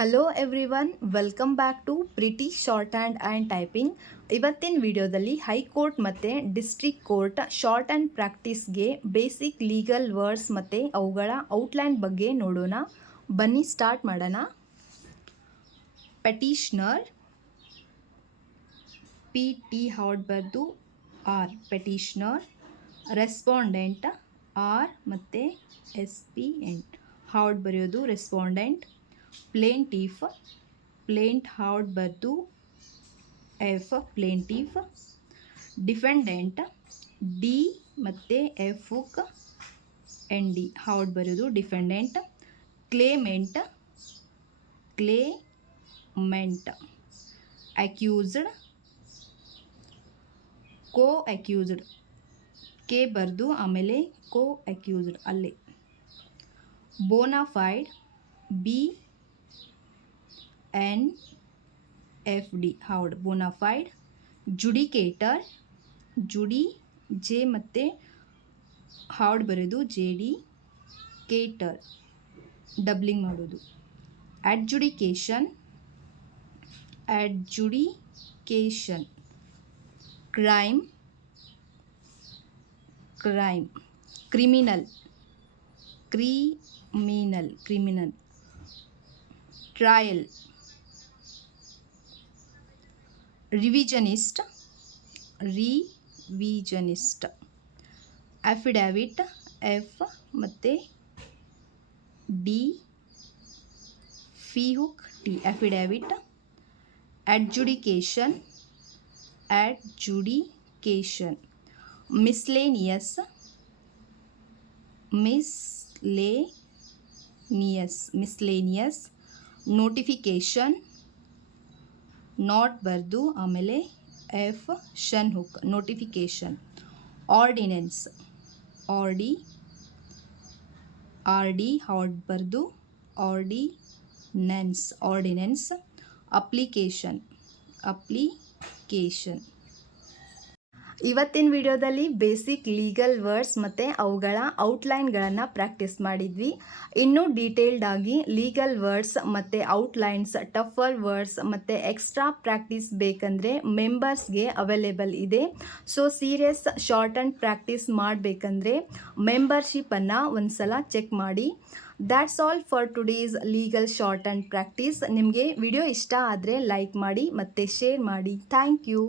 Hello everyone, welcome back to Preeti shorthand typing. ಇವತ್ತಿನ ವಿಡಿಯೋದಲ್ಲಿ high court ಮತ್ತು ಡಿಸ್ಟ್ರಿಕ್ಟ್ ಕೋರ್ಟ್ ಶಾರ್ಟ್ ಆ್ಯಂಡ್ ಪ್ರಾಕ್ಟೀಸ್ಗೆ basic legal words ಮತ್ತು ಅವುಗಳ ಔಟ್ಲೈನ್ ಬಗ್ಗೆ ನೋಡೋಣ. ಬನ್ನಿ ಸ್ಟಾರ್ಟ್ ಮಾಡೋಣ. ಪೆಟಿಷನರ್, PT ಹಾರ್ಡ್ ಬರೆದು ಆರ್, ಪೆಟಿಷನರ್. ರೆಸ್ಪಾಂಡೆಂಟ್, ಆರ್ ಮತ್ತು SPN ಹಾರ್ಡ್ ಬರೆಯೋದು ರೆಸ್ಪಾಂಡೆಂಟ್. ಪ್ಲೇಂಟಿಫ್, ಪ್ಲೇಂಟ್ ಹಾರ್ಡ್ ಬರೆದು ಎಫ್, ಪ್ಲೇಂಟಿಫ್. ಡಿಫೆಂಡೆಂಟ್, ಡಿ ಮತ್ತು ಎಫ್ ND ಹಾರ್ಡ್ ಬರೆಯೋದು defendant. Claimant, claimant. Accused, co accused, K ಬರೆದು ಆಮೇಲೆ ಕೋ ಅಕ್ಯೂಸ್ಡ್ ಅಲ್ಲೇ. Bona fide, BNFD hard bona fide. Judicator, ಜುಡಿ J ಮತ್ತು ಹಾರ್ಡ್ ಬರೆಯೋದು JD, ಕೇಟರ್ ಡಬ್ಲಿಂಗ್ ಮಾಡೋದು. Adjudication, adjudication. Crime, crime. Criminal, criminal, criminal. Trial. Revisionist, revisionist. Affidavit, F ಮತ್ತು ಡಿ, ಫಿಹುಕ್ T, affidavit. Adjudication, adjudication. Miscellaneous, miscellaneous, miscellaneous. Notification, ನಾಟ್ ಬರೆದು ಆಮೇಲೆ ಎಫ್ ಷನ್ hook, notification. Ordinance, RD hard ಬರೆದು ಆರ್ಡಿನೆನ್ಸ್, ಆರ್ಡಿನೆನ್ಸ್. Application, application. ಇವತ್ತಿನ ವಿಡಿಯೋದಲ್ಲಿ basic legal words ಮತ್ತು ಅವುಗಳ ಔಟ್ಲೈನ್ಗಳನ್ನು ಪ್ರಾಕ್ಟೀಸ್ ಮಾಡಿದ್ವಿ. ಇನ್ನೂ ಡೀಟೇಲ್ಡ್ ಆಗಿ ಲೀಗಲ್ ವರ್ಡ್ಸ್ ಮತ್ತು ಔಟ್ಲೈನ್ಸ್, ಟಫರ್ ವರ್ಡ್ಸ್ ಮತ್ತು ಎಕ್ಸ್ಟ್ರಾ ಪ್ರಾಕ್ಟೀಸ್ ಬೇಕಂದರೆ ಮೆಂಬರ್ಸ್ಗೆ ಅವೈಲೇಬಲ್ ಇದೆ. So serious short and practice ಮಾಡಬೇಕಂದ್ರೆ ಮೆಂಬರ್ಶಿಪ್ಪನ್ನು ಒಂದು ಸಲ ಚೆಕ್ ಮಾಡಿ. That's all for today's legal short and practice. ನಿಮಗೆ ವಿಡಿಯೋ ಇಷ್ಟ ಆದರೆ ಲೈಕ್ ಮಾಡಿ ಮತ್ತು ಶೇರ್ ಮಾಡಿ. Thank you.